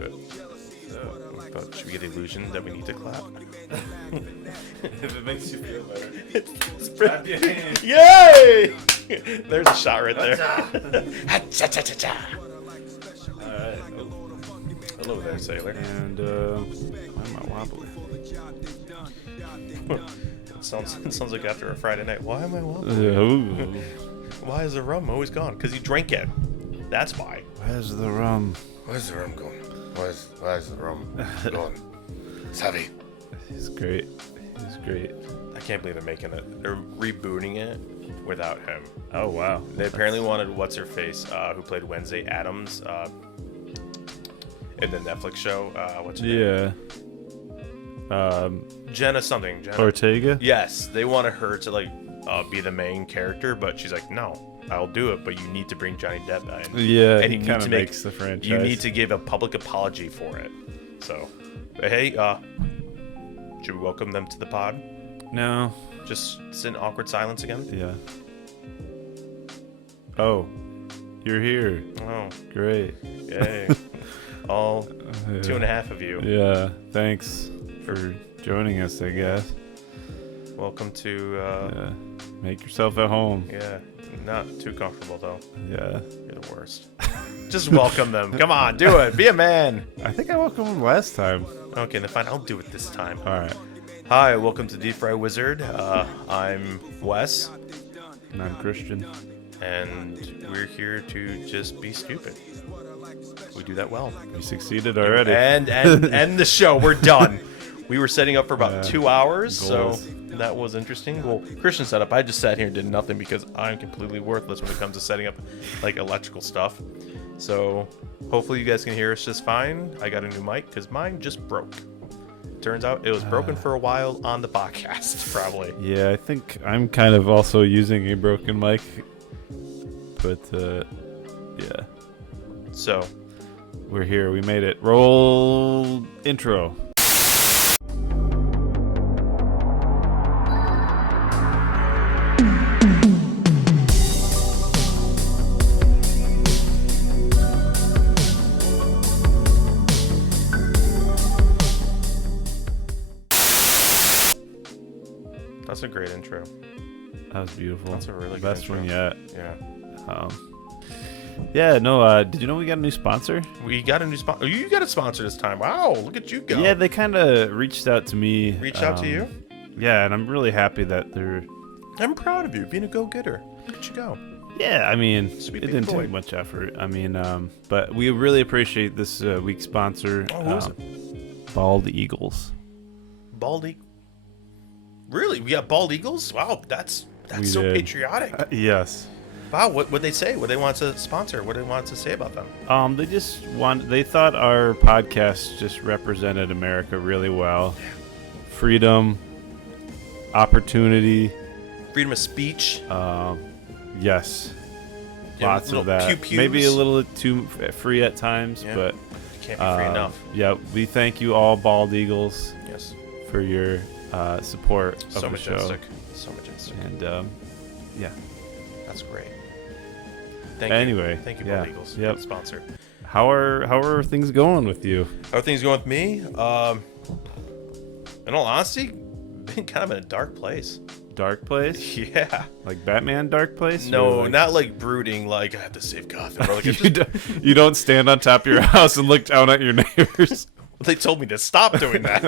do it. But should we get the illusion that we need to clap? If it makes you feel better. Clap your hands. Yay! There's a shot right there. Alright. Hello there, sailor. And, why am I wobbly? It sounds like after a Friday night. Why am I wobbling? Ooh. Why is the rum always gone? Because you drank it. That's why. Where's the rum? Where's the rum going? Where's the rum going? Savvy. He's great. He's great. I can't believe they're making it. They're rebooting it without him. Oh, wow. They apparently wanted what's-her-face, who played Wednesday Addams in the Netflix show. What's her name? Yeah. Jenna something. Jenna. Ortega? Yes, they wanted her to be the main character, but she's like, no, I'll do it, but you need to bring Johnny Depp in. Yeah, and he you kind need of to makes the franchise. You need to give a public apology for it. So, but hey, should we welcome them to the pod? No. Just sit in awkward silence again? Yeah. Oh, you're here. Oh, Great. yay. All 2.5 of you. Yeah, thanks for joining us, I guess. Welcome to, Yeah. Make yourself at home. yeah, not too comfortable though. Yeah. You're the worst. Just welcome them. Come on, do it. Be a man. I think I welcomed him last time. Okay, then fine. I'll do it this time. All right. Hi, welcome to Deep Fry Wizard. I'm Wes, And I'm Christian. and we're here to just be stupid. We do that well. You succeeded already. And end the show. We're done. We were setting up for about 2 hours, goals. so that was interesting. Well, Christian set up. I just sat here and did nothing because I'm completely worthless when it comes to setting up electrical stuff. So hopefully you guys can hear us just fine. I got a new mic because mine just broke. Turns out it was broken for a while on the podcast, probably. Yeah, I think I'm kind of also using a broken mic. But, yeah. So, We're here. We made it. Roll intro. that's a great intro. That was beautiful. That's a really good best intro. one yet. Yeah. Yeah, no, did you know we got a new sponsor? We got a new sponsor. You got a sponsor this time. Wow, look at you go. Yeah, they kind of reached out to me. Reached out to you? Yeah, and I'm really happy that they're... I'm proud of you being a go-getter. Look at you go. Yeah, I mean, Sweet it big didn't boy. take much effort. I mean, but we really appreciate this week's sponsor. Oh, who is it? Bald Eagles. Bald Eagle. Really? We got bald eagles? Wow, that's We so did. patriotic. Yes. Wow, what would they say? What they want to sponsor? What they want to say about them? They thought our podcast just represented America really well. Freedom, opportunity, Freedom of speech. yes. Yeah, Lots little of that. pew-pews. Maybe a little too free at times, Yeah. but Can't be free enough. yeah, we thank you all, Bald Eagles, Yes. for your support of So the show. majestic. So majestic. And yeah, That's great. Thank Anyway, you. Thank you, yeah, Bald Eagles. yep. Good sponsor. how are things going with you? How are things going with me? In all honesty, been kind of in a dark place. Dark place? Yeah. Like Batman Dark Place? No, Or like- not like brooding, like I have to save Gotham. Or like, you don't stand on top of your house and look down at your neighbors. they told me to stop doing that.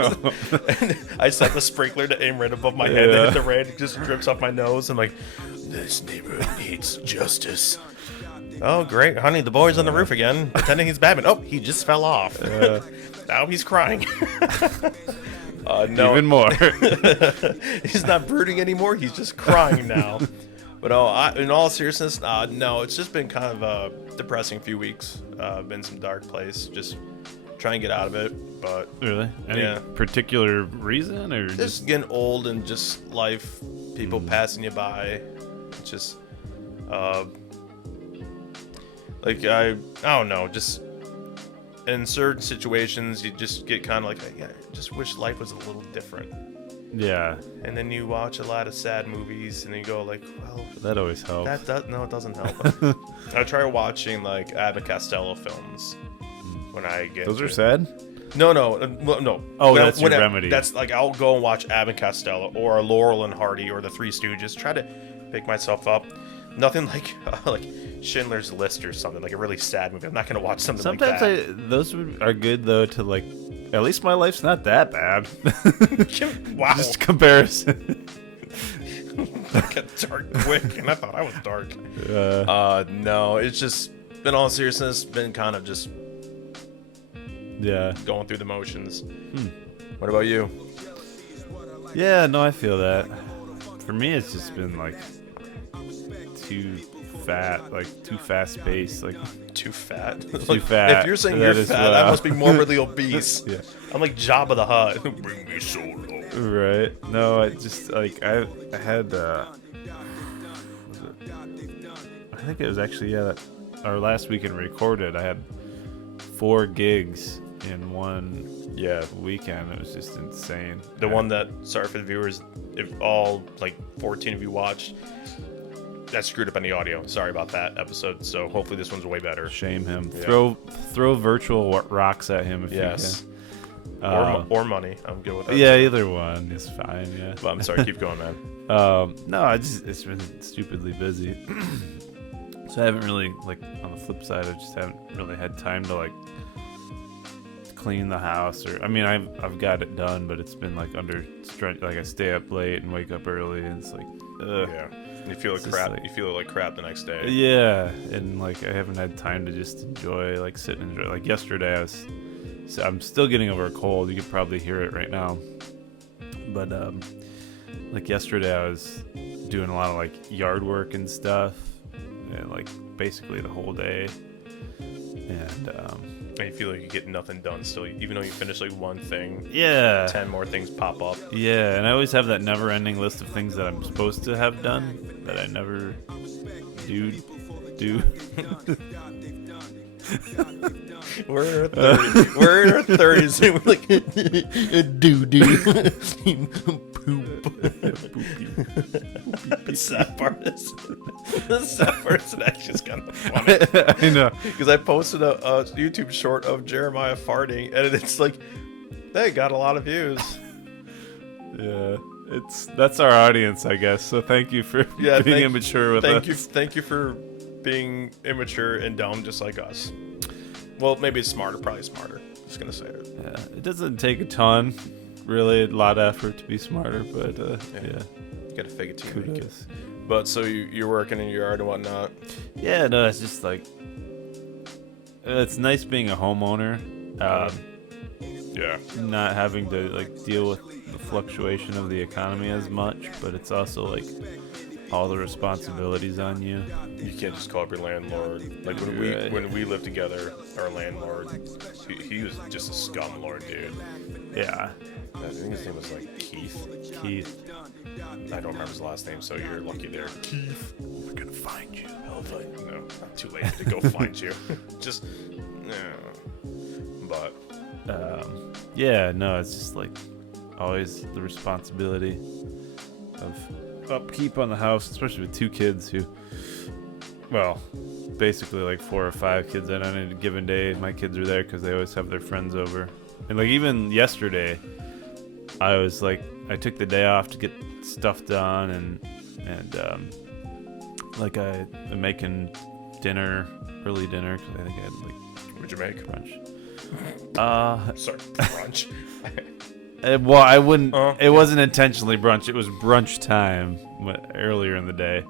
And I set the sprinkler to aim right above my head and Yeah. hit the rain. It just drips off my nose. I'm like, this neighborhood needs justice. Oh, great. Honey, the boy's on the roof again, pretending he's Batman. Oh, he just fell off. Now he's crying. No. Even more. He's not brooding anymore. He's just crying now. But in all seriousness, no, it's just been kind of a depressing few weeks. Been some dark place. Just trying to get out of it. But Really? Any Yeah. particular reason or just getting old and just life, people passing you by. It's just, like I don't know, just in certain situations you just get kind of like, yeah, I just wish life was a little different. Yeah, And then you watch a lot of sad movies and then you go like, well, that always helps. no, it doesn't help. I try watching like Abbott Costello films, when I get. Those to are it. sad. No. No. Oh, that's your remedy. That's like I'll go and watch Abbott and Costello or Laurel and Hardy or the Three Stooges. Try to pick myself up. Nothing like Schindler's List or something like a really sad movie. I'm not gonna watch something Sometimes like that. those are good though to like. At least my life's not that bad. Wow, Just comparison. like a dark quick, and I thought I was dark. No, it's just in all seriousness, been kind of just Yeah. going through the motions. What about you? Yeah, no, I feel that. For me, it's just been like too fast paced, like Too fat. Too fat. If you're saying That you're is fat, what I I- must be morbidly obese. Yeah. I'm like Jabba the Hutt. Bring me solo. right. No, I just like I had I think it was actually our last weekend recorded. I had 4 gigs in one Yeah. weekend. It was just insane. The one that, sorry for the viewers, if all like 14 of you watched, that screwed up on the audio. Sorry about that episode. So hopefully this one's way better. Shame him. Yeah. Throw virtual rocks at him if Yes. you can. Or money. I'm good with that. Yeah, either one is fine. Yeah. But I'm sorry. Keep going, man. No, it's been stupidly busy. So I haven't really, like, on the flip side, I just haven't really had time to like clean the house, or I mean, I've got it done, but it's been like under stress. Like I stay up late and wake up early, and it's like, ugh. Yeah. You feel like It's just crap. like- You feel like crap the next day. Yeah, and like I haven't had time to just enjoy, like sit and enjoy. Like yesterday, I'm still getting over a cold. You could probably hear it right now. But like yesterday, I was doing a lot of like yard work and stuff, and like basically the whole day. And And you feel like you get nothing done still, even though you finish like one thing. yeah, 10 more things pop up. yeah, and I always have that never-ending list of things that I'm supposed to have done that I never do. We're in our 30s. We're in our 30s and we're like, poop. The sad part is, actually is kind of funny. I know. Because I posted a YouTube short of Jeremiah farting, and it's like, they got a lot of views. Yeah, that's our audience, I guess. So thank you for being immature with us. Thank you for being immature and dumb, just like us. Well, maybe it's smarter, probably smarter. Just gonna say it. Yeah, it doesn't take a ton, really, a lot of effort to be smarter, but yeah, You gotta fake it till you make it. kudos. But so you're working in your yard and whatnot. Yeah, no, it's just like it's nice being a homeowner, Yeah. not having to like deal with the fluctuation of the economy as much, but it's also like all the responsibilities on you. You can't just call up your landlord. Like Right. when we lived together, our landlord, he was just a scum lord, dude. Yeah, I think his name was like Keith. Keith. I don't remember his last name, so you're lucky there. Keith, we're gonna find you. No, not too late to go find you. Just, no. But Yeah, no, it's just like always the responsibility of upkeep on the house, especially with 2 kids who, well, basically like 4 or 5 kids on any given day. My kids are there because they always have their friends over. And like even yesterday, I was like, I took the day off to get stuff done, and like I'm making dinner, early dinner, because I think I had like what'd you make? brunch. Sorry, brunch. Well, I wouldn't. Oh, it wasn't intentionally brunch. It was brunch time earlier in the day.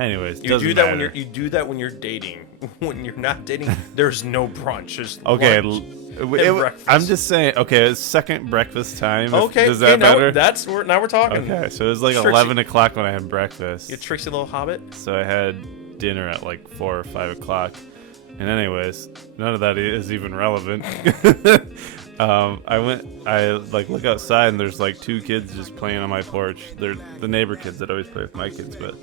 Anyways, You doesn't do that matter. when you do that when you're dating. When you're not dating, there's no brunch. There's Okay, lunch. breakfast. I'm just saying. Okay, it's second breakfast time. Okay, Does that now matter? now we're talking. Okay, so it was like Trixie. 11 o'clock when I had breakfast. You tricksy little hobbit. So I had dinner at like 4 or 5 o'clock. And anyways, none of that is even relevant. I like look outside and there's like 2 kids just playing on my porch. They're the neighbor kids that always play with my kids, but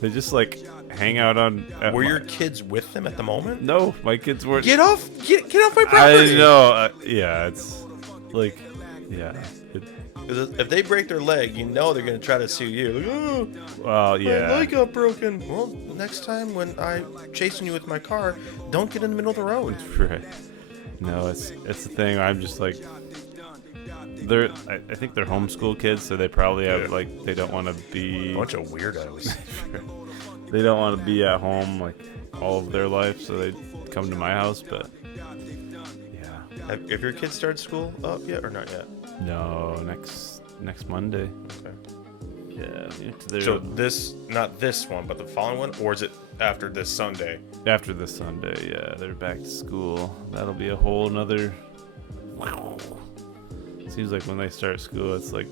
they just like hang out on. Were your kids with them at the moment? No, my kids weren't. Get off my I property. know. Yeah, it's like, yeah. 'Cause if they break their leg, you know they're gonna try to sue you. Like, oh, Well, yeah. my leg got broken. Well, next time when I'm chasing you with my car, don't get in the middle of the road. Right. No, it's the thing. I'm just like, I think they're homeschool kids, so they probably have Yeah. like they don't want to be Bunch of weirdos. they don't want to be at home like all of their life, so they come to my house. But yeah, Have your kids started school up yet or not yet? no, next Monday. Okay. Yeah, So not this one, but the following one, or is it after this Sunday? after this Sunday, yeah, they're back to school. That'll be a whole nother. Seems like when they start school, it's like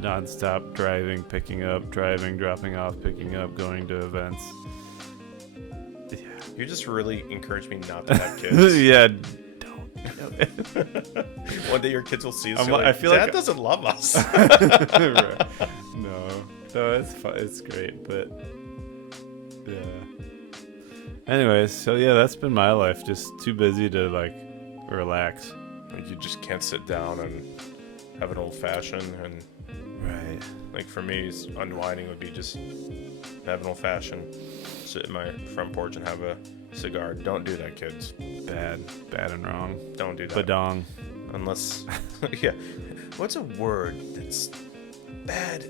non-stop driving, picking up, driving, dropping off, picking up, going to events. Yeah. You just really encourage me not to have kids. Yeah. One day your kids will see us. I'm Like, like- I feel Dad like- doesn't love us. Right. No, it's fun. It's great, but yeah. Anyways, so yeah, that's been my life. Just too busy to like relax. Like, you just can't sit down and have an old fashioned. And Right. like for me, unwinding would be just have an old fashioned, sit in my front porch and have a cigar. Don't do that, kids. Bad and wrong. Don't do that. Badong. Unless, yeah. What's a word that's bad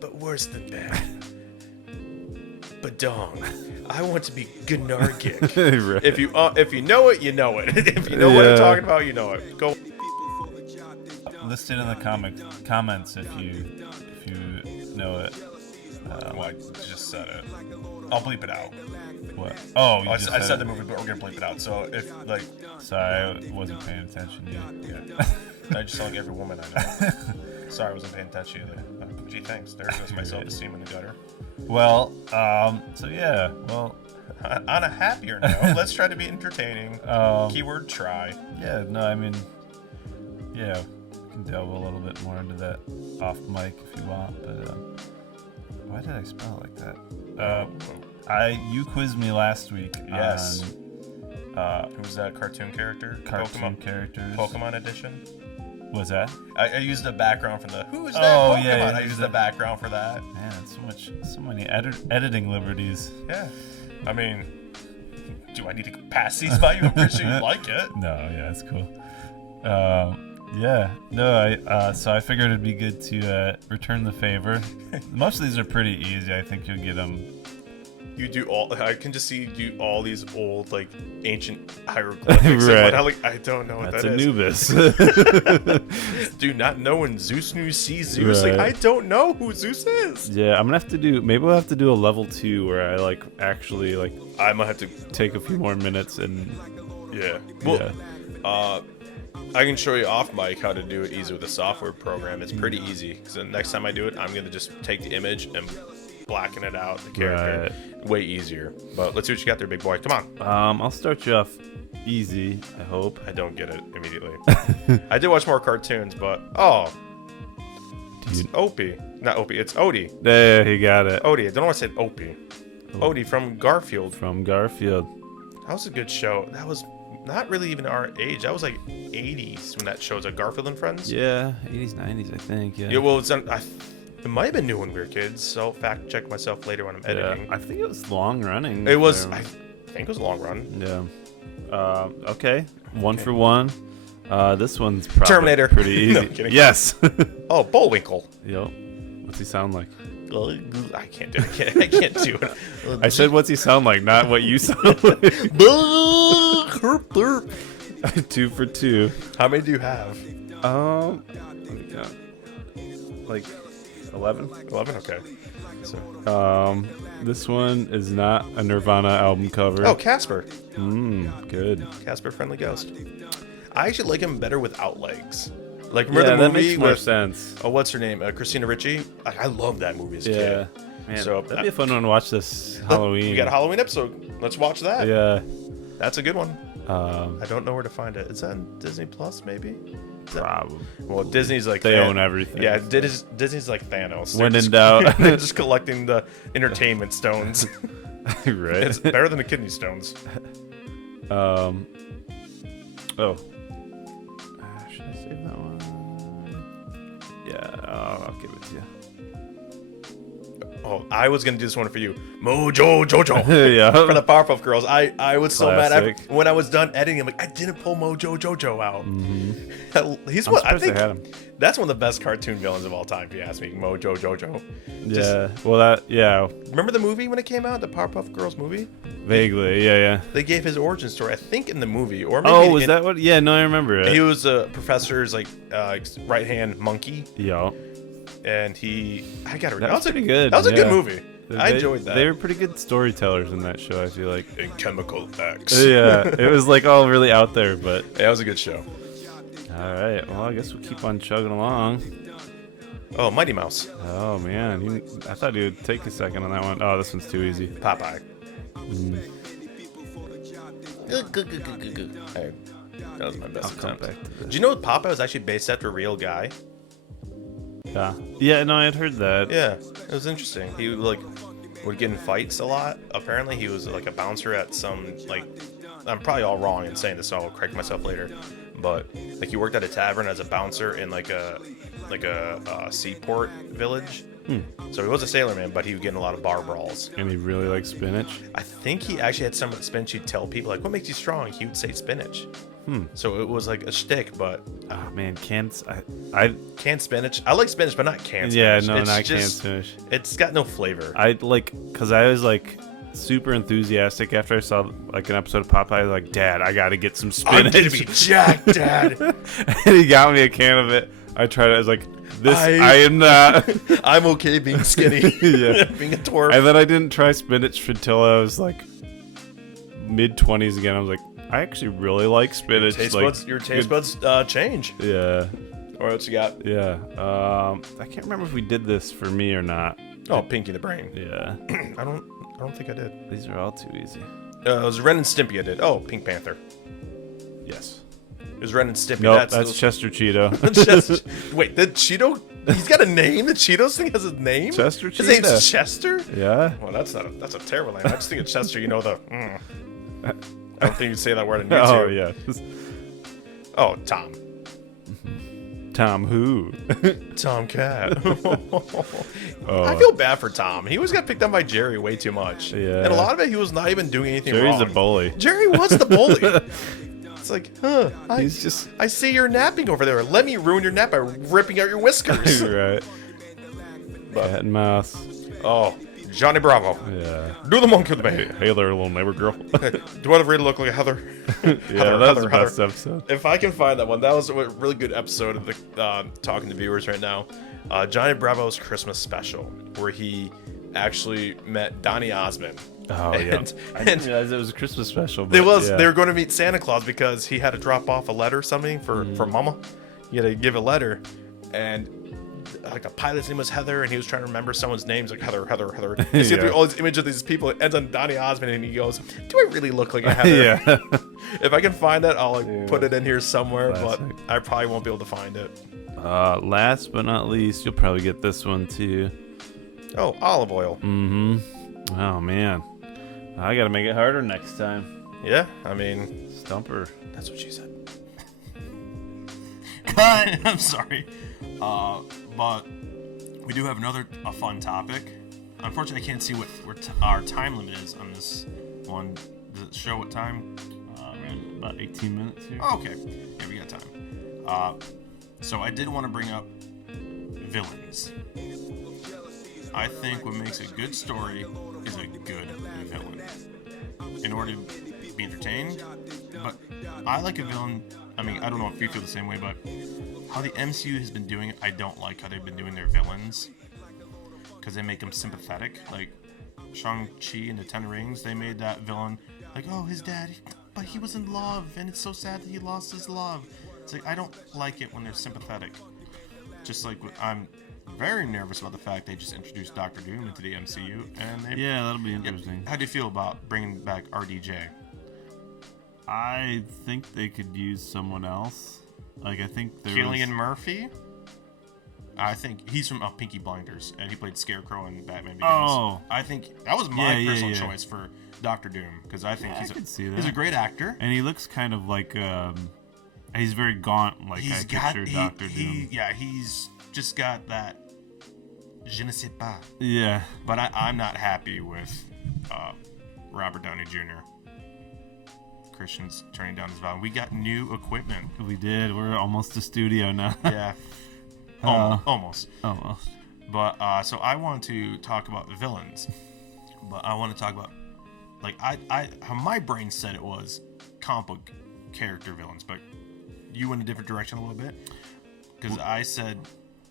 but worse than bad? Badong. I want to be Gnargik. Right. If you know it, you know it. If you know what I'm Yeah. talking about, you know it. Go. List it in the comments if you know it. Well, I just said it. I'll bleep it out. What? Oh, you I just said the movie, but we're gonna bleep it out. So if like, Sorry, I wasn't paying attention to you. yeah, I just sound like every woman I know. Sorry, I wasn't paying attention either. Gee, thanks. There goes my self-esteem in the gutter. Well, so yeah, well, On a happier note, let's try to be entertaining. Keyword try. yeah, no, I mean, yeah, we can delve a little bit more into that off mic if you want, but why did I spell it like that? You quizzed me last week. Yes. On, Who's that cartoon character? cartoon characters. Pokemon edition. Was that? I used the background from the Who's that Oh, Pokemon? yeah, I used the background for that. Man, so many editing liberties. Yeah. I mean, do I need to pass these by you? I'm pretty sure you like it. No, yeah, it's cool. Yeah, no, so I figured it'd be good to return the favor. Most of these are pretty easy. I think you'll get them. You do all. I can just see you do all these old, like, ancient hieroglyphics. Right. I don't know what That's that is. Anubis. Do not know when Zeus knew sees Zeus. Like, Right. I don't know who Zeus is. Yeah, I'm gonna have to do. Maybe we'll have to do a level 2 where I like actually like I might have to. take a few more minutes and Yeah. Well, yeah. I can show you off mic how to do it easy with a software program. It's pretty easy. Because the next time I do it, I'm gonna just take the image and blacken it out, the character. Way easier. But let's see what you got there, big boy. Come on. I'll start you off easy. I hope. I don't get it immediately. I did watch more cartoons, but it's Opie. Not Opie. It's Odie. There, he got it. Odie. I don't know why I said Opie. Odie from Garfield. From Garfield. That was a good show. That was not really even our age. That was like 80s when that show was like Garfield and Friends. Yeah, 80s, 90s, I think. Yeah. Yeah, well, it might have been new when we were kids, so fact check myself later when I'm editing. I think it was long running. It was, I think it was a long run. Yeah. Okay. One for one. This one's probably Terminator. pretty easy. No, kidding. Yes. Oh, Bullwinkle. Yep. What's he sound like? I can't do it. I can't do it. I said, "What's he sound like?" Not what you sound like. 2 for 2. How many do you have? Let me count. Like 11. 11? Okay. So. This one is not a Nirvana album cover. Oh, Casper. Good. Casper Friendly Ghost. I actually like him better without legs. Like, remember Yeah, the that movie makes more with, sense. oh, what's her name? Christina Ricci? I love that movie as a Yeah. kid. Man, So, that'd be a fun one to watch this Halloween. We got a Halloween episode. Let's watch that. Yeah. That's a good one. I don't know where to find it. Is that on Disney Plus, maybe? Is that- Probably. Well, Disney's like They own everything. Yeah, Disney's like Thanos. When They're in just- doubt. they're just collecting the entertainment stones. Right. It's better than the kidney stones. Oh. Should I save that one? Yeah, I'll give it to you. Oh, I was gonna do this one for you, Mojo Jojo. Yeah. For the Powerpuff Girls, I was so mad Classic. when I was done editing. I'm like, I didn't pull Mojo Jojo out. He's I'm what I surprised they think. had him. That's one of the best cartoon villains of all time, if you ask me. Mojo Jojo. Yeah. Well, Remember the movie when it came out, the Powerpuff Girls movie? vaguely. Yeah. They gave his origin story, I think, in the movie, or maybe Oh, was in- that what? Yeah. No, I remember it. He was a professor's like right hand monkey, Yeah. and I got it. That was pretty good. That was a good yeah. movie. I enjoyed that. They were pretty good storytellers in that show, I feel like. in Chemical X. Yeah. It was like all really out there, but. Yeah, it was a good show. All right. Well, I guess we'll keep on chugging along. Oh, Mighty Mouse, Oh, man. I thought he would take a second on that one. Oh, this one's too easy. Popeye. Hey, that was my best I'll come attempt. back to Do you know Popeye was actually based after a real guy? Yeah. Yeah, no, I had heard that. Yeah, it was interesting. He would get in fights a lot. Apparently, he was like a bouncer at some I'm probably all wrong in saying this, so I'll correct myself later. But like he worked at a tavern as a bouncer in like a seaport village. So he was a sailorman, but he would get in a lot of bar brawls. And he really likes spinach. I think he actually had some of the spinach. He'd tell people like, "What makes you strong?" He would say spinach. So it was like a shtick, but Oh, man. I canned spinach. I like spinach, but not canned yeah, spinach. no, It's not canned just- spinach. It's got no flavor. I because I was like super enthusiastic after I saw like an episode of Popeye. I was like, Dad, I gotta get some I'm spinach. gonna be jacked, Dad. And he got me a can of it. I tried it. I was like, I I- am not. I'm okay being skinny. Yeah. Being a dwarf. And then I didn't try spinach until I was like mid-20s again. I was like, I actually really like spinach. Your taste buds change. Yeah, Or what you got? yeah. I can't remember if we did this for me or not. Oh, Pinky the Brain. Yeah, I don't think I did. these are all too easy. It was Ren and Stimpy I did. Oh, Pink Panther. Yes. It was Ren and Stimpy. Nope, that's Chester Cheeto. Wait, the Cheeto? He's got a name? The Cheetos thing has a name? Chester His name's Cheetah. Chester? Yeah. Well, that's a terrible name. I just think of Chester, you know, I don't think you'd say that word on YouTube. Oh yeah. Oh, Tom. Tom who? Tom Cat. Oh. I feel bad for Tom. He was got picked on by Jerry way too much. Yeah. And a lot of it, he was not even doing anything Jerry's wrong. a bully. Jerry was the bully. It's like, He's just I see you're napping over there. Let me ruin your nap by ripping out your whiskers. right. Cat and mouse. Oh, Johnny Bravo. Yeah. Do the monkey with me. Hey there, little neighbor girl. Do I really look like a Heather? Yeah, Heather, that was the Heather, best episode. If I can find that one, that was a really good episode of the talking to viewers right now. Johnny Bravo's Christmas special, where he actually met Donny Osmond. Oh yeah. And- I didn't realize it was a Christmas special. It But was. Yeah. They were going to meet Santa Claus because he had to drop off a letter or something for Mama. He had to give a letter, and like the pilot's name was Heather, and he was trying to remember someone's names like Heather. You see Yeah. through all these images of these people. It ends on Donny Osmond, and he goes, "Do I really look like a Heather?" yeah. If I can find it, I'll Yeah. put it in here somewhere, Classic. but I probably won't be able to find it. Last but not least, you'll probably get this one too. Oh, olive oil. Mm-hmm. Oh man, I gotta make it harder next time. Yeah, I mean, Stumper. that's what she said. Cut. I'm sorry. But we do have another fun topic. Unfortunately, I can't see what our time limit is on this one. Does it show what time? We're in about 18 minutes here. Oh, okay. Yeah, we got time. So I did want to bring up villains. I think what makes a good story is a good villain. In order to be entertained, but I like a villain. I mean, I don't know if you feel the same way, but how the MCU has been doing it, I don't like how they've been doing their villains because they make them sympathetic. Like Shang-Chi and the Ten Rings, they made that villain like, oh, his dad, but he was in love, and it's so sad that he lost his love. It's like, I don't like it when they're sympathetic. Just like I'm very nervous about the fact they just introduced Doctor Doom into the MCU, and they, Yeah, that'll be interesting. How do you feel about bringing back RDJ? I think they could use someone else. Like I think there Cillian Murphy? I think he's from Peaky Blinders, and he played Scarecrow in Batman Begins. Oh. I think that was my Yeah, personal yeah. choice for Doctor Doom because I think Yeah, he's I could see he's a that. great actor. and he looks kind of like he's very gaunt. Like He's I got picture Doctor Doom. he's just got that je ne sais pas. Yeah. But I'm not happy with Robert Downey Jr. Christian's turning down his volume. We got new equipment. We did. We're almost a studio now. Yeah. Almost. Almost. But so I want to talk about villains. But I want to talk about like how my brain said it was comic book character villains, but you went a different direction a little bit. Because I said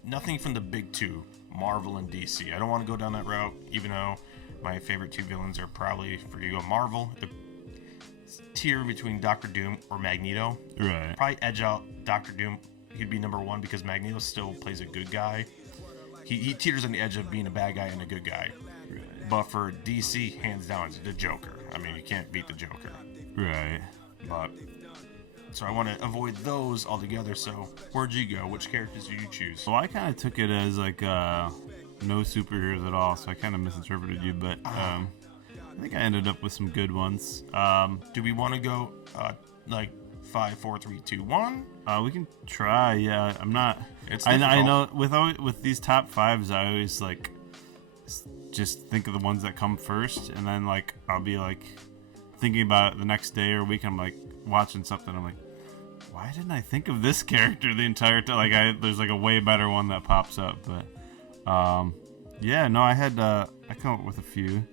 nothing from the big two, Marvel and DC. I don't want to go down that route, even though my favorite two villains are probably, for you to go Marvel, the tier between Doctor Doom or Magneto. Right. Probably edge out Doctor Doom. He'd be number one because Magneto still plays a good guy. He teeters on the edge of being a bad guy and a good guy. Right. But for DC, hands down, it's the Joker. I mean, you can't beat the Joker. Right. But so I want to avoid those altogether. So where'd you go? Which characters did you choose? Well, I kind of took it as like no superheroes at all, so I kind of misinterpreted you, but I think I ended up with some good ones. Do we want to go like 5, 4, 3, 2, 1? We can try. Yeah, I'm not. It's I difficult. know with these top fives, I always like just think of the ones that come first, and then like I'll be like thinking about it the next day or week. I'm like watching something. I'm like, why didn't I think of this character the entire time? Like there's like a way better one that pops up, but yeah, no, I come up with a few.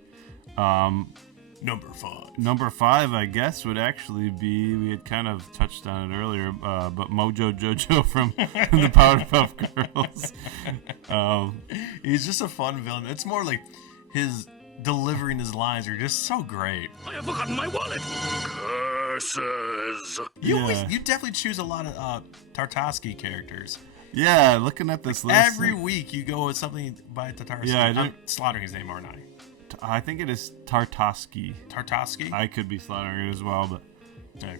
Number 5, I guess, would actually be, we had kind of touched on it earlier, but Mojo Jojo from the Powerpuff Girls. He's just a fun villain. It's more like his delivering his lines are just so great. I have forgotten my wallet. Curses. You Yeah. you definitely choose a lot of Tartakovsky characters. Yeah, looking at this list. Every week you go with something by Tartakovsky. Yeah, I do. I'm slaughtering his name, aren't I? I think it is Tartakovsky. Tartakovsky? I could be slaughtering it as well, but Okay.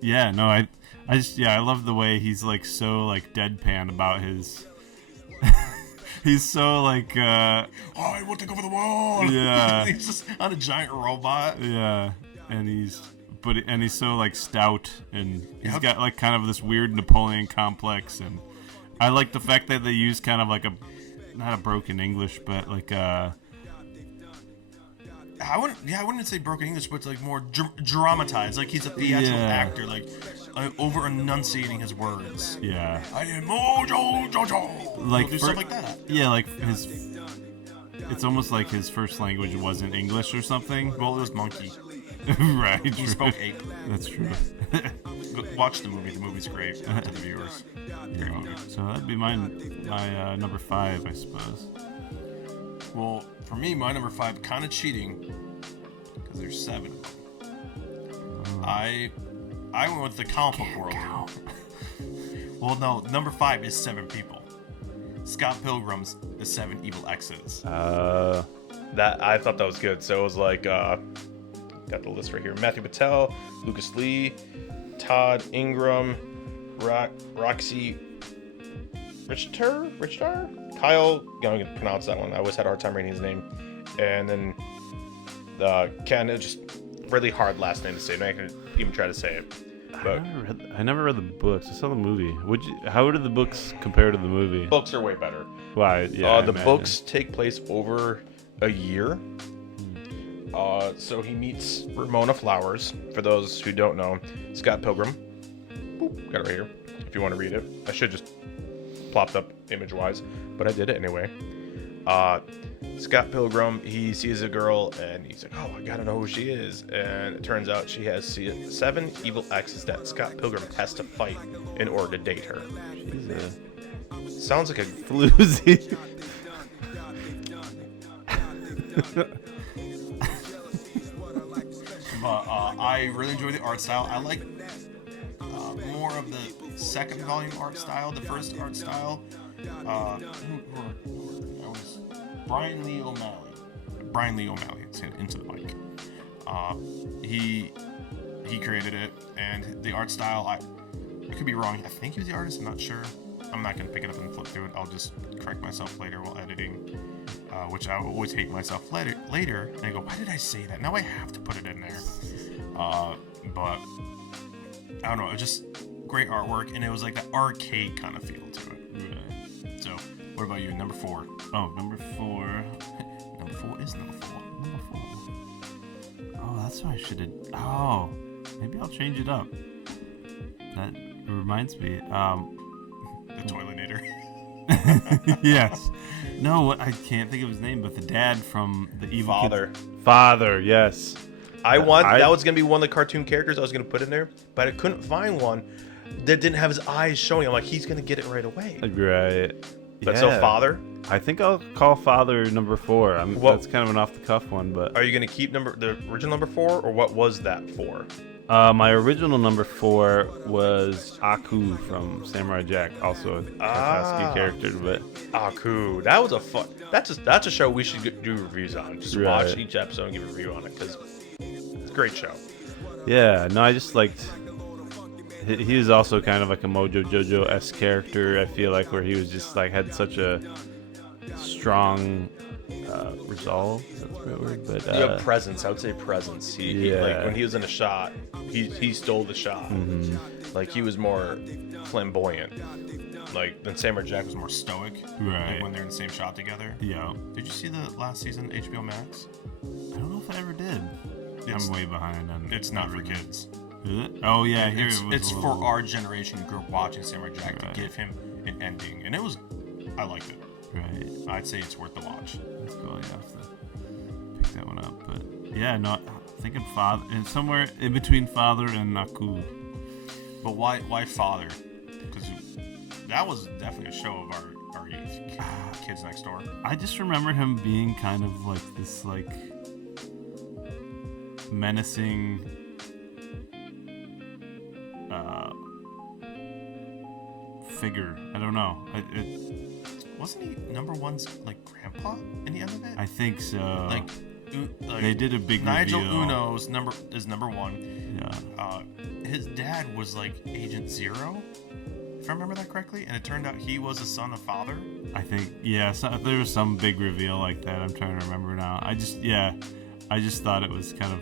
yeah, no, I just, yeah, I love the way he's like so like deadpan about his. He's so like I will take over the world. Yeah. He's just on a giant robot. yeah, and he's so like stout, and he's Yep. got like kind of this weird Napoleon complex, and I like the fact that they use kind of like not a broken English, but like I wouldn't say broken English, but it's like more dramatized. Like he's a theatrical Yeah. actor, like over enunciating his words. yeah, I am Mojo Jojo. like He'll do stuff like that. Yeah, like it's almost like his first language wasn't English or something. Well, it was monkey. Right. He true. spoke ape. That's true. Go watch the movie. The movie's great to the viewers. Great movie. So that'd be my number 5, I suppose. Well, for me, my number 5, kind of cheating, because there's 7. I went with the comic book world. Well, no, number 5 is 7 people. Scott Pilgrim's The 7 Evil Exes. That I thought that was good. So it was like, got the list right here: Matthew Patel, Lucas Lee, Todd Ingram, Roxy Richter, Kyle. I'm gonna pronounce that one. I always had a hard time reading his name. And then Ken, just really hard last name to say. I'm not gonna even try to say it. But I never read the books. I saw the movie. How did the books compare to the movie? books are way better. Why? Yeah, The books take place over a year. So he meets Ramona Flowers. For those who don't know, Scott Pilgrim. Boop, got it right here. If you want to read it, I should just plopped up image-wise, but I did it anyway. Scott Pilgrim, he sees a girl and he's like, "Oh, I gotta know who she is." And it turns out she has 7 evil exes that Scott Pilgrim has to fight in order to date her. She's a Sounds like a floozy. But I really enjoy the art style. I like more of the second volume art style. The first art style, Brian Lee O'Malley. It's into the mic. He created it, and the art style. I could be wrong. I think he was the artist. I'm not sure. I'm not gonna pick it up and flip through it. I'll just correct myself later while editing. Which I will always hate myself later, and I go, why did I say that? Now I have to put it in there. But I don't know, it was just great artwork, and it was like that arcade kind of feel to it. So What about you? Number 4. Oh, number 4. Number 4 is number 4. Number 4. Oh, that's what I should have. Oh, maybe I'll change it up. That reminds me. The Toilinator. Yes. No, I can't think of his name, but the dad from the Evil Father. Kids. Father, yes. That was gonna be one of the cartoon characters I was gonna put in there, but I couldn't find one that didn't have his eyes showing. I'm like, he's gonna get it right away. Right. But so Father, I think I'll call Father number 4. That's kind of an off the cuff one, but are you gonna keep the original number 4, or what was that for? my original number 4 was Aku from Samurai Jack, also a Katsuki character, but Aku, that was a fun. That's a show we should do reviews on. Just watch each episode and give a review on it because it's a great show. yeah, no, I just liked. He was also kind of like a Mojo Jojo-esque character. I feel like where he was just like had such a strong resolve. Is that the right word? But Presence. I would say presence. He like when he was in a shot, he stole the shot. Mm-hmm. Like he was more flamboyant. Like then Samurai Jack was more stoic. Right. Like when they're in the same shot together. Yeah. Did you see the last season of HBO Max? I don't know if I ever did. I'm way behind on. It's not for kids. Is it? Oh yeah, here It's for our generation who grew up watching Samurai Jack to give him an ending, and I liked it. Right. I'd say it's worth the watch. That's cool. You have to pick that one up, but yeah, no, I'm thinking Father, and somewhere in between Father and Naku. But why Father? Because that was definitely a show of our youth. Kids Next Door. I just remember him being kind of like this, like menacing. Figure. I don't know. Wasn't he number 1's like grandpa in the end of it? I think so. Like they did a big Nigel reveal. Uno's is number 1. Yeah. His dad was like Agent Zero, if I remember that correctly, and it turned out he was the son of Father. I think there was some big reveal like that. I'm trying to remember now. I just thought it was kind of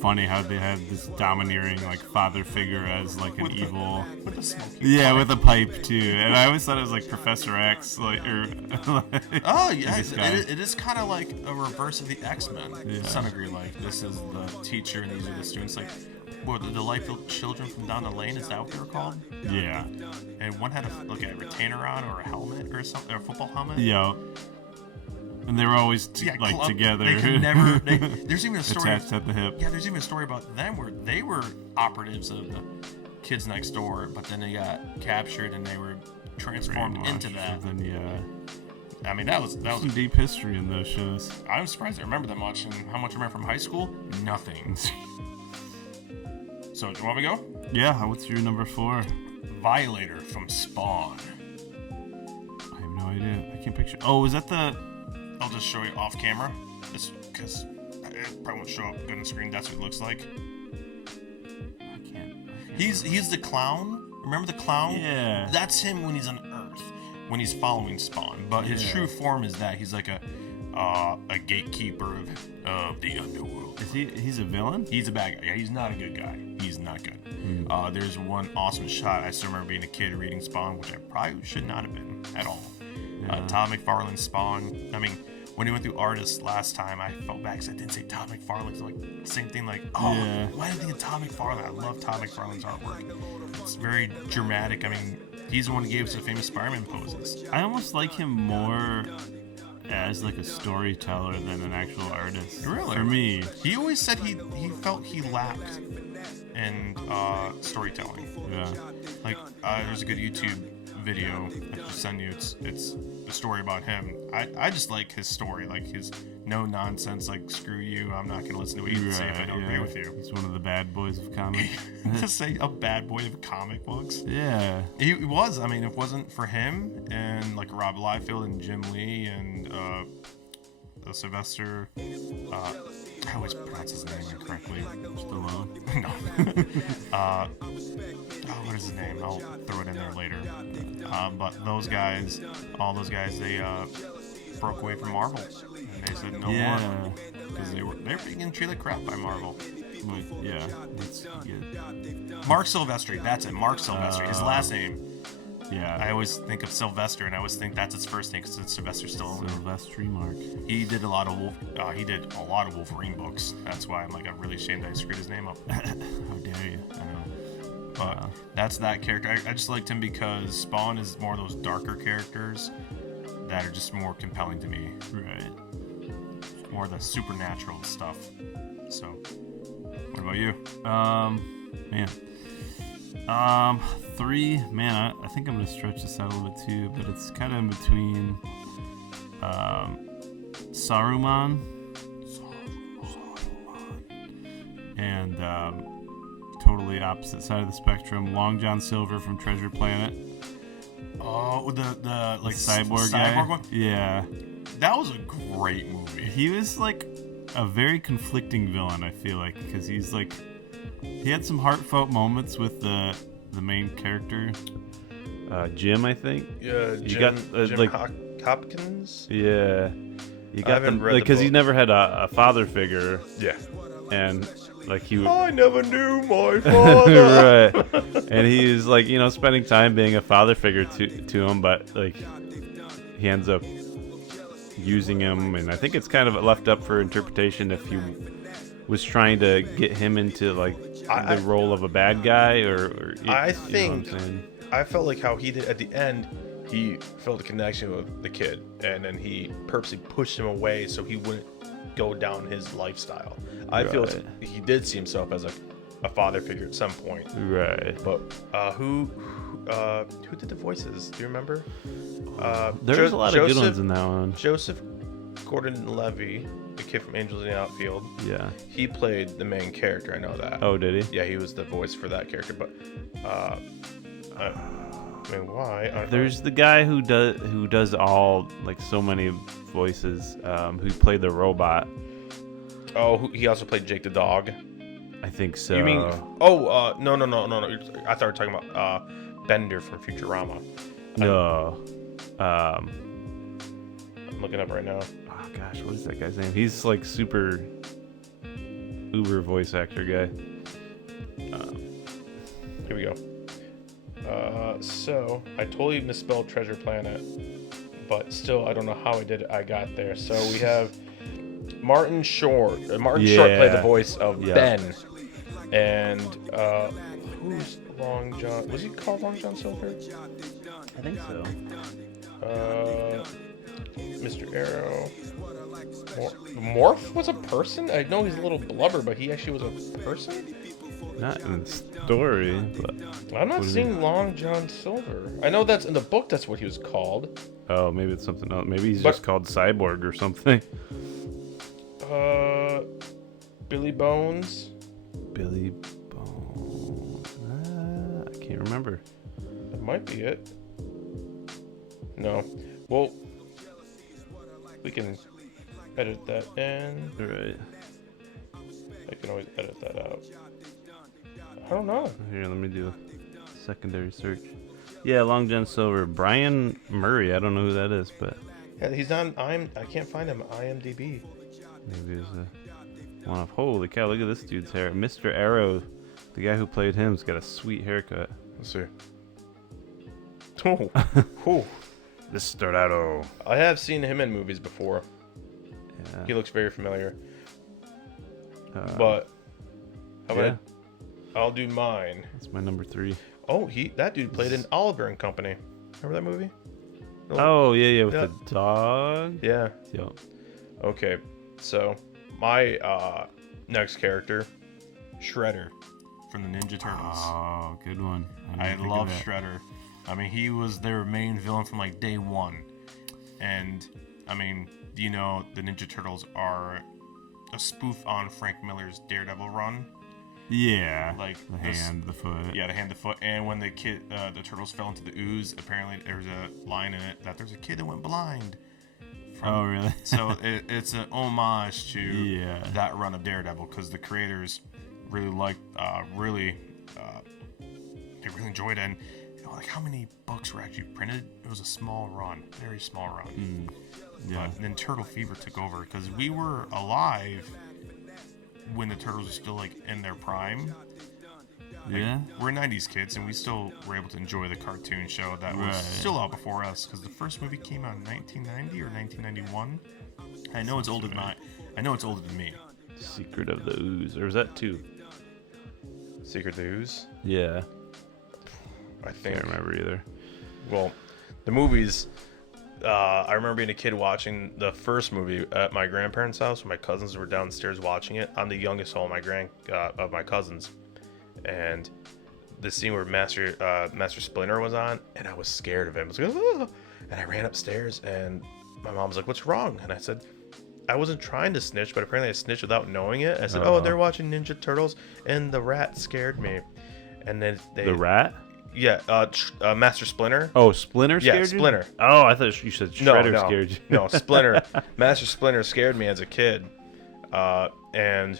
funny how they had this domineering like father figure as like an evil with a smoking pipe. With a pipe too, and I always thought it was like Professor X, like oh yeah, it is kind of like a reverse of the X-Men to some degree. Like this is the teacher and these are the students. Like what, the delightful children from down the lane, is that what they were called? Yeah. And one had a retainer on or a helmet or something, or a football helmet. Yeah. And they were always together. They could never. There's even a story attached at the hip. Yeah, there's even a story about them where they were operatives of the Kids Next Door, but then they got captured and they were transformed into that. I mean, that was some deep history in those shows. I'm surprised I remember that much. And how much I remember from high school? Nothing. So, do you want me to go? Yeah. What's your number 4? Violator from Spawn. I have no idea. I can't picture. Oh, is that the? I'll just show you off camera, just because it probably won't show up good on the screen. That's what it looks like. I can't. He's the clown. Remember the clown? Yeah. That's him when he's on Earth, when he's following Spawn. But his true form is that he's like a gatekeeper of the underworld. Is he's a villain? He's a bad guy. Yeah, he's not a good guy. He's not good. There's one awesome shot. I still remember being a kid reading Spawn, which I probably should not have been at all. Todd McFarlane's Spawn. I mean, when he went through Artist last time, I felt bad because I didn't say Todd McFarlane. So like same thing. Like, why didn't I think of Todd McFarlane? I love Todd McFarlane's artwork. It's very dramatic. I mean, he's the one who gave us the famous Spider-Man poses. I almost like him more as like a storyteller than an actual artist. Really? For me, he always said he felt he lacked in storytelling. Yeah. Like, there's a good YouTube video I can send you. It's a story about him. I just like his story, like his no nonsense, like screw you, I'm not gonna listen to what you say if I don't agree with you. He's one of the bad boys of comics. To say a bad boy of comic books. Yeah. He was. I mean, if it wasn't for him and like Rob Liefeld and Jim Lee and Sylvester, I always pronounce his name incorrectly. Stallone. No. What is his name? I'll throw it in there later. But all those guys, they broke away from Marvel, and they said no more because they were being treated like crap by Marvel. Yeah, that's good. Mark Silvestri, that's it. Mark Silvestri. His last name. Yeah. I always think of Sylvester, and I always think that's his first name because Sylvester Stallone. Sylvester Mark. He did a lot of Wolverine books. That's why I'm really ashamed I screwed his name up. How dare you? I know. But that's that character. I just liked him because Spawn is more of those darker characters that are just more compelling to me. Right. More of the supernatural stuff. So, what about you? Man. 3, man, I think I'm gonna stretch this out a little bit too, but it's kind of in between Saruman and totally opposite side of the spectrum, Long John Silver from Treasure Planet. Oh, the cyborg guy. one? Yeah. That was a great movie. He was like a very conflicting villain, I feel like, because he's like, he had some heartfelt moments with the main character, Jim, I think. Yeah, You Jim, got, Jim like- Hopkins. Yeah, you I got haven't them read the because he book. never had a father figure, Yeah. and like he would. I never knew my father. Right, and he was like, spending time being a father figure to him, but like he ends up using him, and I think it's kind of left up for interpretation if he was trying to get him into like the role of a bad guy, or I you know what I'm think- saying? I felt like how he did at the end. He felt a connection with the kid, and then he purposely pushed him away so he wouldn't go down his lifestyle. I feel Right. he did see himself as a father figure at some point. Right. But who did the voices? Do you remember? There's a lot of good ones in that one. Joseph Gordon-Levitt, the kid from Angels in the Outfield. Yeah. He played the main character. I know that. Oh, did he? Yeah, he was the voice for that character. But I mean, why? I don't There's the guy who does all like so many voices. Who played the robot? Oh, he also played Jake the dog. I think so. You mean? Oh, no. I thought we were talking about Bender from Futurama. no? I'm looking up right now. Oh gosh, what is that guy's name? He's like super uber voice actor guy. Here we go. So I totally misspelled Treasure Planet, but still I don't know how I got there. So we have Martin Short. Martin Short played the Yeah. voice of Yeah. Ben, and who's Long John? Was he called Long John Silver? I think so. Mr. Arrow. Morph was a person? I know he's a little blubber, but he actually was a person? Not in the story, but I'm not What is seeing Long John Silver. I know that's in the book, that's what he was called. oh, maybe it's something else. Maybe he's But- just called Cyborg or something. Billy Bones. Billy Bones. I can't remember. That might be it. No. Well, we can edit that in. Right. I can always edit that out. I don't know. Here, let me do a secondary search. Yeah, Long John Silver. Brian Murray. I don't know who that is, but Yeah, he's on I can't find him on IMDb. maybe it's a one of. Holy cow! Look at this dude's hair. Mr. Arrow, the guy who played him's got a sweet haircut. Let's see. Oh, oh. Mr. Arrow. I have seen him in movies before. Yeah. He looks very familiar. Uh, But how yeah, about I'll do mine. that's my number 3. Oh, that dude played in Oliver and Company. Remember that movie? Oh yeah, with Yeah. the dog. Yeah. Yep. Okay. So my next character, Shredder from the Ninja Turtles. Oh, good one. I didn't think of love that. Shredder. I mean, he was their main villain from like day one. And I mean, the Ninja Turtles are a spoof on Frank Miller's Daredevil run. Yeah, Like the this- hand, the foot. Yeah, the hand, the foot, and when the turtles fell into the ooze, apparently there's a line in it that there's a kid that went blind. Oh, really? So it's an homage to Yeah. that run of Daredevil because the creators really liked, they really enjoyed it. And like how many books were actually printed? It was a small run, very small run. Yeah. But then Turtle Fever took over because we were alive when the Turtles were still like in their prime. Yeah. We're 90s kids, and we still were able to enjoy the cartoon show that was Right. still out before us, because the first movie came out in 1990 or 1991. I know it's older than I know it's older than me. Secret of the Ooze, or was that 2? Secret of the Ooze? Yeah, I think. can't remember either. Well, the movies. I remember being a kid watching the first movie at my grandparents' house when my cousins were downstairs watching it. I'm the youngest of all of my cousins, and the scene where Master Splinter was on, and I was scared of him. I was like, "Ah!" And I ran upstairs, and my mom was like, "What's wrong?" And I said, I wasn't trying to snitch, but apparently I snitched without knowing it. I said, "Oh, they're watching Ninja Turtles," and the rat scared me. And then The rat? yeah, Master Splinter. Oh, Splinter Yeah, scared you? Splinter. Oh, I thought you said Shredder scared you. No, Splinter. Master Splinter scared me as a kid, and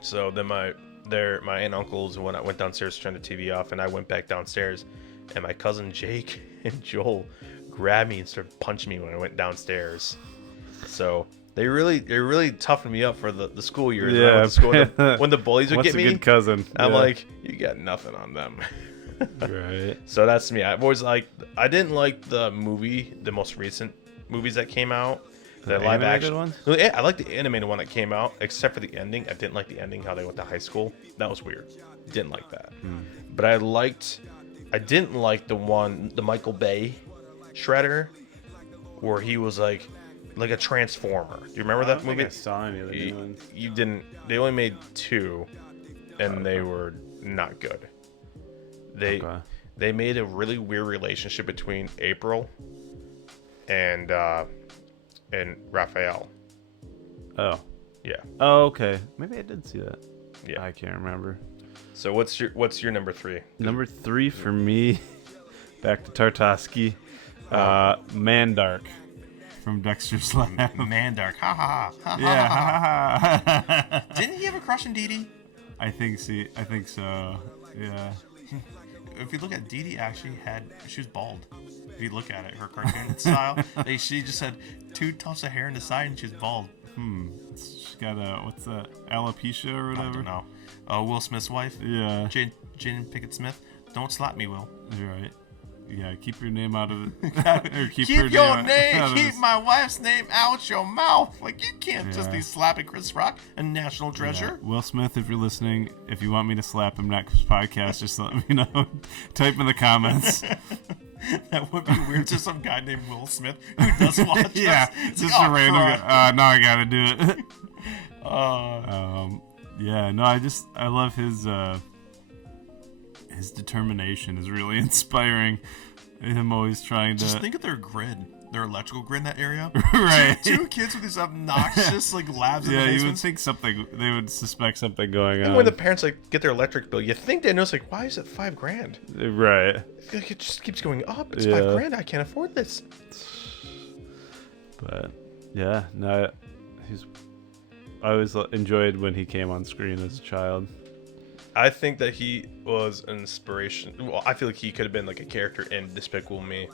so then my aunt and uncles went downstairs to turn the TV off, and I went back downstairs, and my cousin Jake and Joel grabbed me and started punching me when I went downstairs. So they really toughened me up for the school years. When I went to school. When the bullies would What's get a me, good cousin? I'm Yeah. like, you got nothing on them. Right. So that's me. I've always I didn't like the most recent movies that came out. The live animated action ones? Well, yeah, I like the animated one that came out, except for the ending. I didn't like the ending, how they went to high school. That was weird. Didn't like that. But I didn't like the Michael Bay Shredder, where he was like a transformer. Do you remember that movie? I saw any of the new ones. You didn't. They only made 2, and they were not good. They made a really weird relationship between April and Raphael. Oh. Yeah. Oh, okay. Maybe I did see that. Yeah. I can't remember. So what's your number 3? Number 3 for me, back to Tartakovsky, Mandark from Dexter's Lab. Mandark. Ha ha ha. Yeah. Didn't he have a crush on Dee Dee? I think so. Yeah. If you look at Dee Dee, actually she was bald. If you look at it, her cartoon style, she just had 2 tufts of hair in the side, and she was bald. She's got what's that? Alopecia or whatever. I don't know. Will Smith's wife. Yeah. Jane Pickett Smith. Don't slap me, Will. You're right. Yeah, keep your name out of it. Or keep her your out name. of Keep this. my wife's name out your mouth. Like, you can't just Yeah. be slapping Chris Rock, a national treasure. Yeah. Will Smith, if you're listening, if you want me to slap him next podcast, just let me know. Type in the comments. That would be weird. Just some guy named Will Smith who does watch Yeah, us. It's just like, a "Oh, random crap." guy. Now I gotta do it. Uh, Yeah, no, I love his determination is really inspiring. Him always trying to just think of their grid, their electrical grid in that area. right. Two kids with these obnoxious labs in the Yeah, you would basement. think they would suspect something going And on. when the parents get their electric bill, you think they know, it's like, why is it $5,000? Right. Like, it just keeps going up. It's Yeah. $5,000. I can't afford this. But yeah, no, I always enjoyed when he came on screen as a child. I think that he was an inspiration. Well, I feel like he could have been like a character in Despicable Me.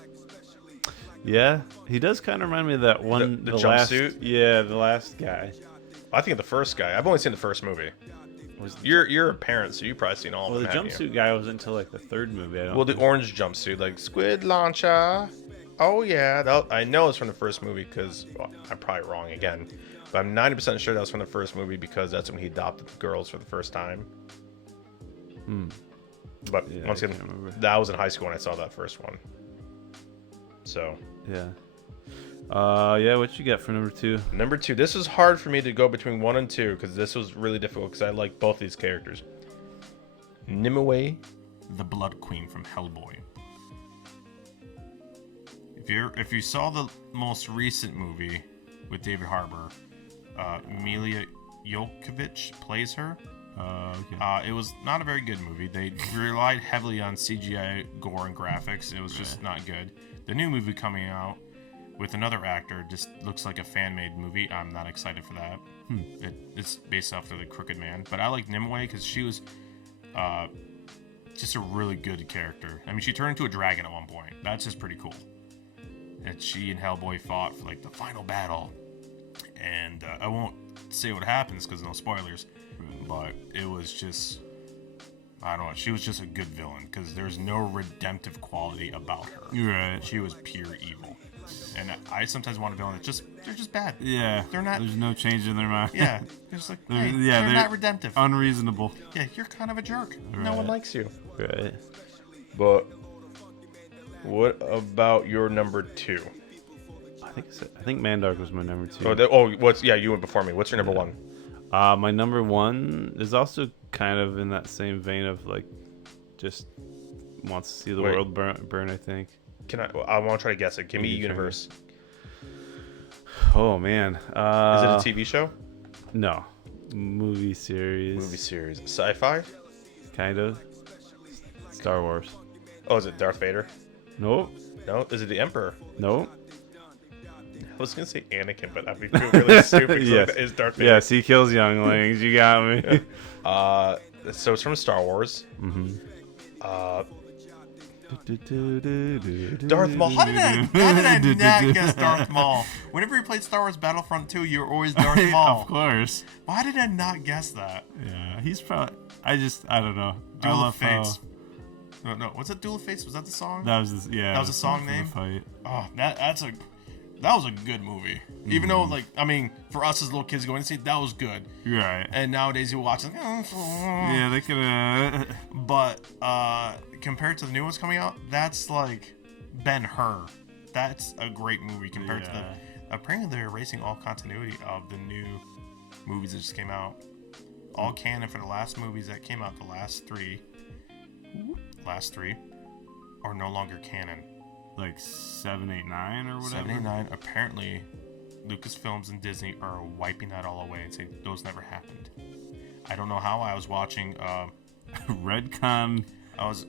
Yeah, he does kind of remind me of that one. The last, jumpsuit? Yeah, the last guy. I think of the first guy. I've only seen the first movie. You're a parent, so you've probably seen all Well, of the them. haven't you? jumpsuit guy was until like the third movie. I don't Well, the think. orange jumpsuit, like squid launcher. Oh yeah, I know it's from the first movie because I'm probably wrong again, but I'm 90% sure that was from the first movie because that's when he adopted the girls for the first time. But Yeah, once I again, can't remember. that was in high school when I saw that first one. So Yeah. Yeah. What you got for number 2? number 2, this was hard for me to go between 1 and 2 because this was really difficult because I like both these characters. Nimue, the Blood Queen from Hellboy. If you saw the most recent movie with David Harbour, Emilia Jovovich plays her. Okay. It was not a very good movie. They relied heavily on CGI gore and graphics. It was just not good. The new movie coming out with another actor just looks like a fan-made movie. I'm not excited for that. It's based off of The Crooked Man. But I like Nimue because she was just a really good character. I mean, she turned into a dragon at one point. That's just pretty cool. And she and Hellboy fought for like the final battle. And I won't say what happens because no spoilers. But it was just, I don't know. She was just a good villain because there's no redemptive quality about her. You're right. She was pure evil. And I sometimes want a villain that's they're just bad. Yeah. They're not. There's no change in their mind. Yeah. They're just like, hey, Yeah, they're not redemptive. Unreasonable. Yeah, you're kind of a jerk. No one likes you. Right. But what about your number 2? I think Mandark was my number 2. You went before me. What's your number 1? My number 1 is also kind of in that same vein of like, just wants to see the world burn. I think. I want to try to guess it. Give me a universe. Oh man. Is it a TV show? No. Movie series. Sci-fi? Kind of. Star Wars. Oh, is it Darth Vader? Nope. No. Is it the Emperor? Nope. I was gonna say Anakin, but that'd be really stupid. Yes. Is Darth Vader? Yes, he kills younglings. You got me. So it's from Star Wars. Mm-hmm. Darth Maul. How did I not guess Darth Maul? Whenever you played Star Wars Battlefront 2, you were always Darth Maul. Of course. Why did I not guess that? Yeah, he's probably. I don't know. Duel of Fates. No, what's it? Duel of Fates? Was that the song? That was the, yeah. That was a song name. Fight. Oh, that was a good movie. Even though, like, I mean, for us as little kids going to see it, that was good. Right. And nowadays you watch it, Yeah, they could. But compared to the new ones coming out, that's like Ben-Hur. That's a great movie compared to the. Apparently, they're erasing all continuity of the new movies that just came out. All canon for the last movies that came out, the last three are no longer canon. Like 7, 8, 9 or whatever. 7, 8, 9. Apparently, Lucasfilms and Disney are wiping that all away and saying those never happened. I don't know how. I was watching. Redcon. I was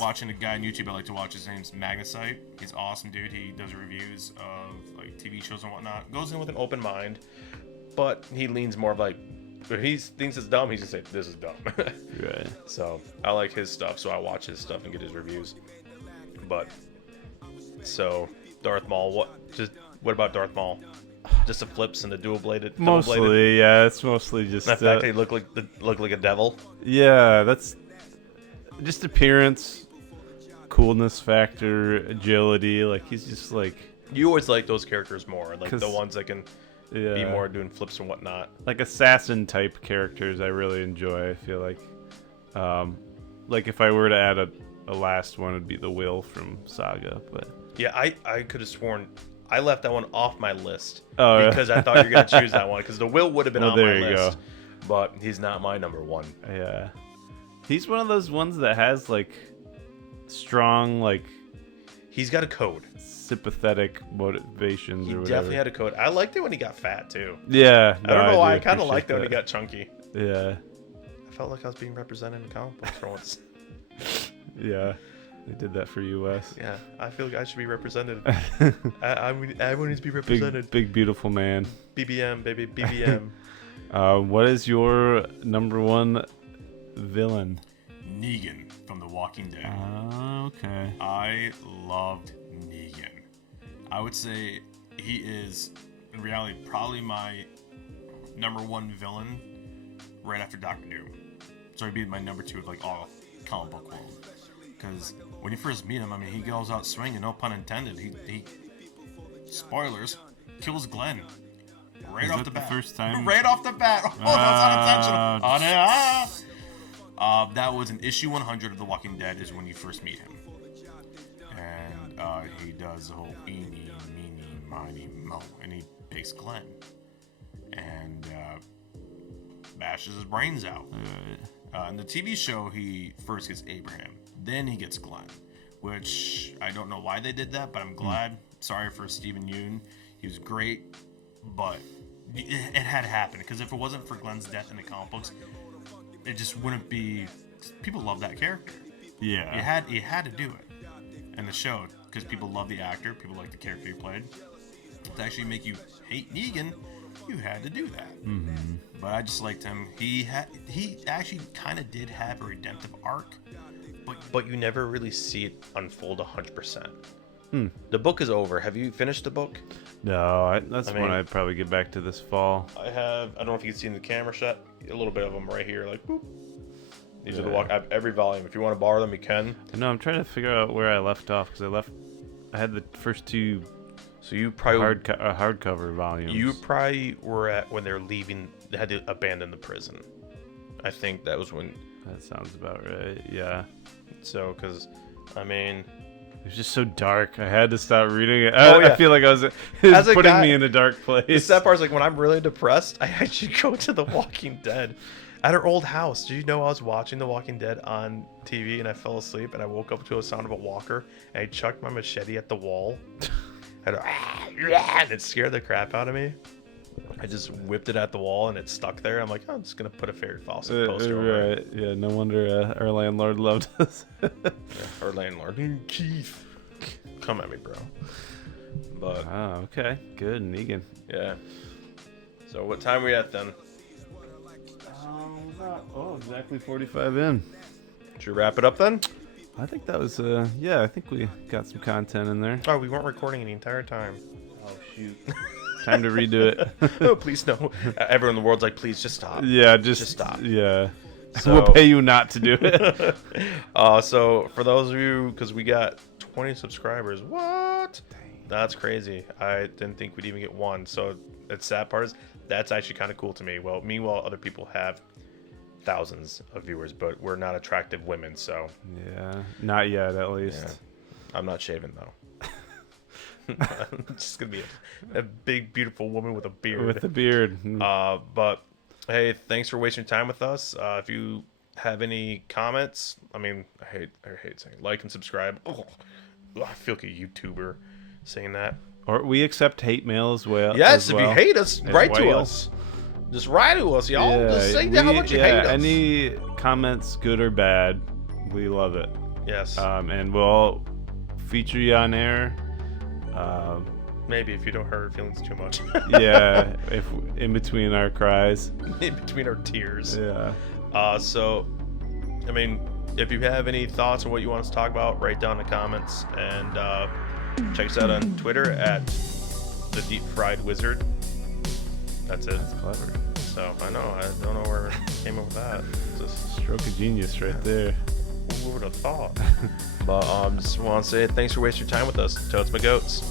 watching a guy on YouTube I like to watch. His name's Magnesite. He's awesome, dude. He does reviews of like TV shows and whatnot. Goes in with an open mind, but he leans more of like, if he thinks it's dumb, he's gonna say this is dumb. Right. So I like his stuff, so I watch his stuff and get his reviews. But so Darth Maul, what about Darth Maul? Just the flips and the dual-bladed. Mostly, yeah. It's mostly just the fact that he looked like a devil. Yeah, that's just appearance, coolness factor, agility. Like he's just like. You always like those characters more, like the ones that can be more doing flips and whatnot. Like assassin type characters, I really enjoy. I feel like if I were to add a last one, it'd be the Will from Saga. But yeah, I could have sworn I left that one off my list because I thought you were gonna choose that one because the Will would have been on my there you list, go. but he's not my number 1. Yeah, he's one of those ones that has like strong like. He's got a code. Sympathetic motivations or whatever. He definitely had a code. I liked it when he got fat too. Yeah. I don't know why. I kind of liked it when he got chunky. Yeah. I felt like I was being represented in comic books for once. Yeah. They did that for you, Wes. Yeah. I feel like I should be represented. Everyone needs to be represented. Big beautiful man. BBM, baby. BBM. What is your number 1 villain? Negan from The Walking Dead. Okay. I loved Negan. I would say he is, in reality, probably my number 1 villain right after Doctor Doom. So he'd be my number 2 of like all comic book world. Because when you first meet him, I mean, he goes out swinging, no pun intended. He spoilers, kills Glenn. Right off the bat. First time? Right off the bat. Oh, that's unintentional. That was in issue 100 of The Walking Dead is when you first meet him. And he does the whole eeny, meeny, miny, mo. And he picks Glenn. And bashes his brains out. In the TV show, he first gets Abraham. Then he gets Glenn. Which, I don't know why they did that, but I'm glad. Sorry for Steven Yeun. He was great. But it had to happen. Because if it wasn't for Glenn's death in the comic books, it just wouldn't be. People love that character. Yeah. You had to do it in the show because people love the actor, people like the character he played. To actually make you hate Negan, you had to do that. Mm-hmm. But I just liked him. He actually kind of did have a redemptive arc, but you never really see it unfold 100%. The book is over. Have you finished the book? No, that's one I'd probably get back to this fall. I don't know if you can see in the camera shot, a little bit of them right here, like boop. These are the I have every volume. If you want to borrow them, you can. No, I'm trying to figure out where I left off because I had the first two. So you probably hardcover volumes. You probably were at when they're leaving. They had to abandon the prison. I think that was when. That sounds about right. Yeah. So, because I mean, it was just so dark. I had to stop reading it. Oh, yeah. I feel like it As a putting guy, me in a dark place. the sad part is like when I'm really depressed, I actually go to The Walking Dead. At our old house, did you know I was watching The Walking Dead on TV and I fell asleep and I woke up to a sound of a walker and I chucked my machete at the wall. And it scared the crap out of me. I just whipped it at the wall and it stuck there. I'm like, oh, I'm just gonna put a Fairy Fawcett poster over it. Right. Yeah. No wonder our landlord loved us. Yeah, our landlord, Keith, come at me, bro. But oh, okay. Good, Negan. yeah. So what time are we at then? Exactly 45 in. Should we wrap it up then? I think that was I think we got some content in there. Oh, we weren't recording the entire time. Oh shoot. Time to redo it. Oh, please no. Everyone in the world's like, please just stop. Yeah, just stop. Yeah. So, we'll pay you not to do it. So for those of you, because we got 20 subscribers. What? That's crazy. I didn't think we'd even get one. So the sad part is that's actually kind of cool to me. Well, meanwhile, other people have thousands of viewers, but we're not attractive women, so yeah, not yet at least. Yeah. I'm not shaving though. I'm just gonna be a big, beautiful woman with a beard. With a beard. But hey, thanks for wasting time with us. If you have any comments, I mean, I hate saying like and subscribe. Oh, I feel like a YouTuber saying that. Or we accept hate mail as well. Yes, if you hate us, write to us. Just write to us, y'all. Yeah, Just say how much you hate us. Any comments, good or bad, we love it. Yes. And we'll feature you on air. Maybe if you don't hurt our feelings too much. Yeah, if in between our cries. In between our tears. Yeah. So, I mean, if you have any thoughts on what you want us to talk about, write down in the comments. And check us out on Twitter at The Deep Fried Wizard. That's it. That's clever. So, I know. I don't know where I came up with that. Just stroke of genius right there. Who would have thought? But just want to say thanks for wasting your time with us. Totes my goats.